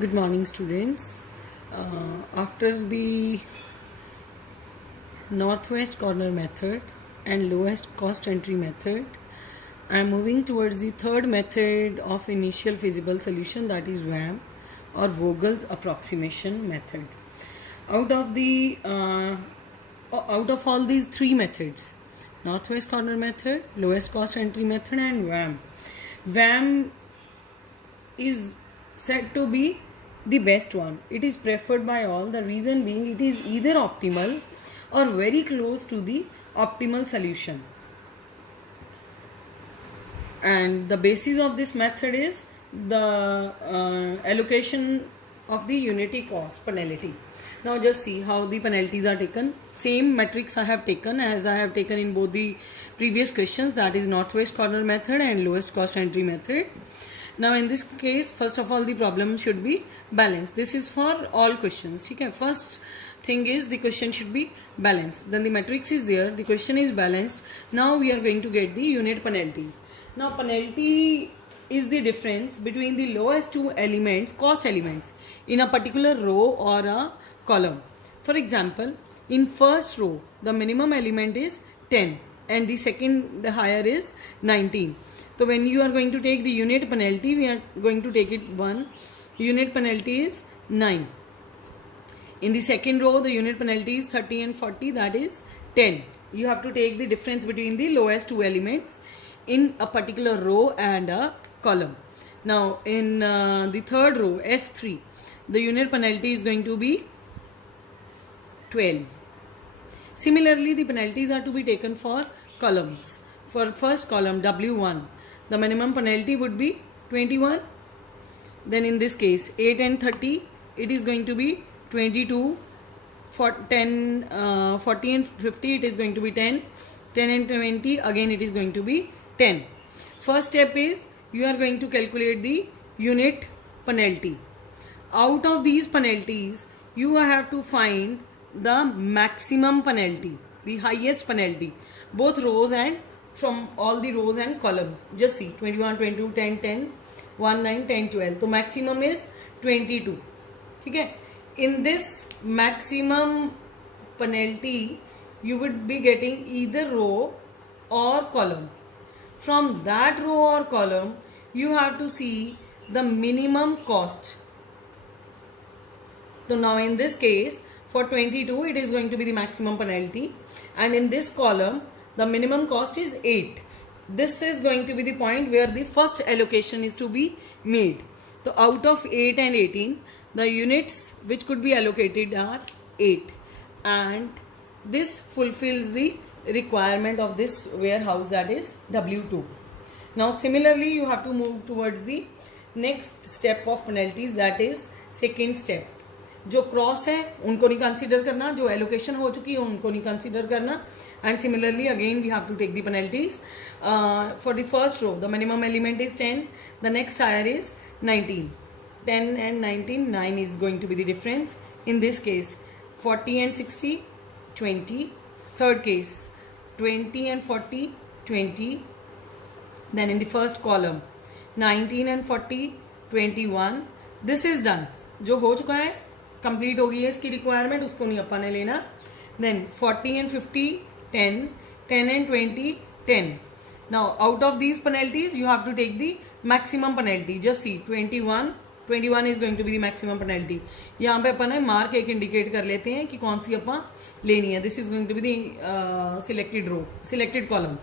Good morning, students. After the northwest corner method and lowest cost entry method, I am moving towards the third method of initial feasible solution, that is VAM or Vogel's approximation method. Out of all these three methods, northwest corner method, lowest cost entry method, and VAM is said to be the best one. It is preferred by all. The reason being, it is either optimal or very close to the optimal solution. And the basis of this method is the allocation of the unity cost penalty. Now just see how the penalties are taken. Same metrics I have taken as I have taken in both the previous questions, that is northwest corner method and lowest cost entry method. Now in this case, first of all, the problem should be balanced. This is for all questions. Okay? First thing is the question should be balanced. Then the matrix is there, the question is balanced. Now we are going to get the unit penalties. Now penalty is the difference between the lowest two elements, cost elements, in a particular row or a column. For example, in first row, the minimum element is 10 and the second higher is 19. So when you are going to take the unit penalty, we are going to take it 1. Unit penalty is 9. In the second row, the unit penalty is 30 and 40, that is 10. You have to take the difference between the lowest two elements in a particular row and a column. Now in the third row, F3, the unit penalty is going to be 12. Similarly, the penalties are to be taken for columns. For first column, W1, the minimum penalty would be 21. Then in this case, 8 and 30, it is going to be 22. For 10, 40 and 50, it is going to be 10. 10 and 20, again it is going to be 10. First step is you are going to calculate the unit penalty. Out of these penalties, you have to find the maximum penalty, the highest penalty, both rows and from all the rows and columns. Just see 21, 22, 10, 10, 1, 9, 10, 12. So maximum is 22. Okay? In this maximum penalty, you would be getting either row or column. From that row or column, you have to see the minimum cost. So now in this case, for 22, it is going to be the maximum penalty, and in this column, the minimum cost is 8. This is going to be the point where the first allocation is to be made. So out of 8 and 18, the units which could be allocated are 8, and this fulfills the requirement of this warehouse, that is W2. Now similarly, you have to move towards the next step of penalties, that is second step. जो cross है उनको नहीं consider करना, जो allocation हो चुकी है उनको नहीं कंसीडर करना. And similarly again we have to take the penalties. For the first row, the minimum element is 10, the next higher is 19. 10 and 19, 9 is going to be the difference. In this case, 40 and 60, 20. Third case, 20 and 40, 20. Then in the first column, 19 and 40, 21. This is done. जो हो चुका है, complete हो गई है इसकी requirement, उसको नहीं अपन ने लेना. Then 40 and 50, 10, 10 and 20, 10. Now out of these penalties, you have to take the maximum penalty. Just see 21 is going to be the maximum penalty. यहाँ पे अपन मार्क एक इंडिकेट कर लेते हैं कि कौन सी अपन लेनी है. This is going to be the selected row, selected column.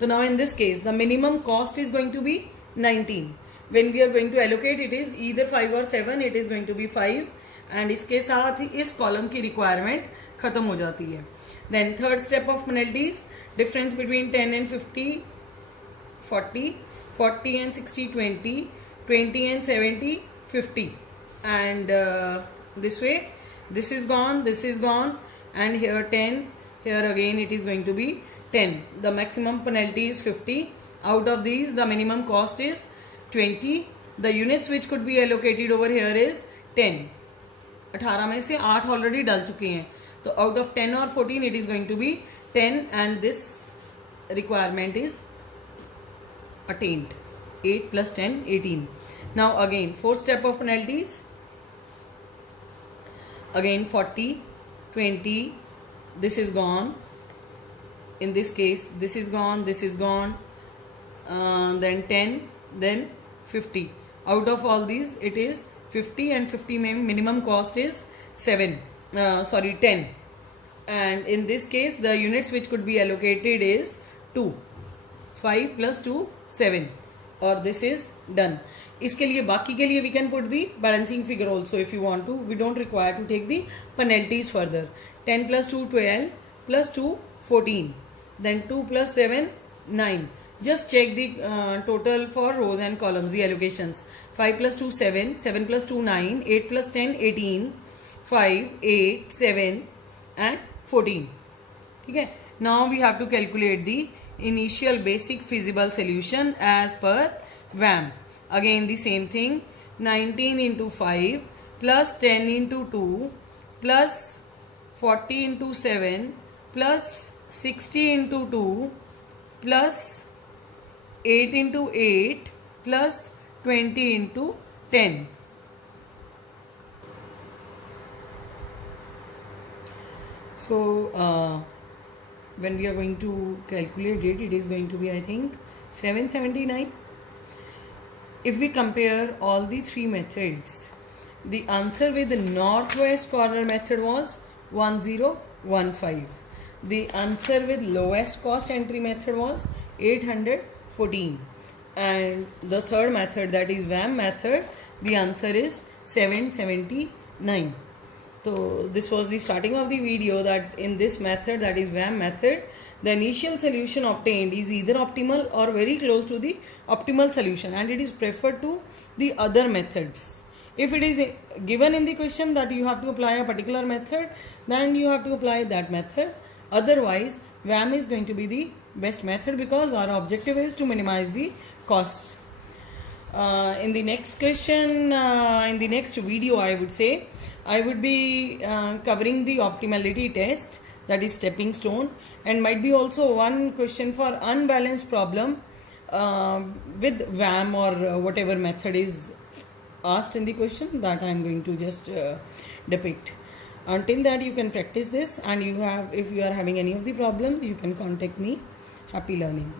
So now in this case, the minimum cost is going to be 19. When we are going to allocate, it is either 5 or 7. It is going to be 5. And इसके साथ ही इस column की requirement खत्म हो जाती है. Then third step of penalties, difference between 10 and 50, 40, 40 and 60, 20, 20 and 70, 50. And this way, this is gone, and here 10, here again it is going to be 10. The maximum penalty is 50. Out of these, the minimum cost is 20. The units which could be allocated over here is 10. 18 में से 8 already डल चुके हैं, तो out of 10 और 14 it is going to be 10, and this requirement is attained. 8 plus 10, 18. Now again, fourth step of penalties, again 40, 20, this is gone. In this case, this is gone, this is gone, then 10, then 50. Out of all these, it is 50, and 50 minimum cost is 10. And in this case, the units which could be allocated is 2. 5 plus 2, 7. Or this is done. इसके लिए बाकी के लिए we can put the balancing figure also if you want to. We don't require to take the penalties further. 10 plus 2, 12, plus 2, 14. Then 2 plus 7, 9. Just check the total for rows and columns, the allocations. 5 plus 2, 7. 7 plus 2, 9. 8 plus 10, 18. 5, 8, 7 and 14. Okay. Now we have to calculate the initial basic feasible solution as per VAM. Again the same thing. 19 into 5 plus 10 into 2 plus 40 into 7 plus 60 into 2 plus 8 into 8 plus 20 into 10. So when we are going to calculate it, it is going to be, I think, 779. If we compare all the three methods, the answer with the northwest corner method was 1015. The answer with lowest cost entry method was 814. And the third method, that is VAM method, the answer is 779. So this was the starting of the video, that in this method, that is VAM method, the initial solution obtained is either optimal or very close to the optimal solution, and it is preferred to the other methods. If it is given in the question that you have to apply a particular method, then you have to apply that method. Otherwise, VAM is going to be the best method because our objective is to minimize the cost. In the next question, in the next video, I would say, I would be covering the optimality test, that is stepping stone, and might be also one question for unbalanced problem with VAM or whatever method is asked in the question, that I am going to just depict. Until that, you can practice this, and if you are having any of the problems, you can contact me. Happy learning.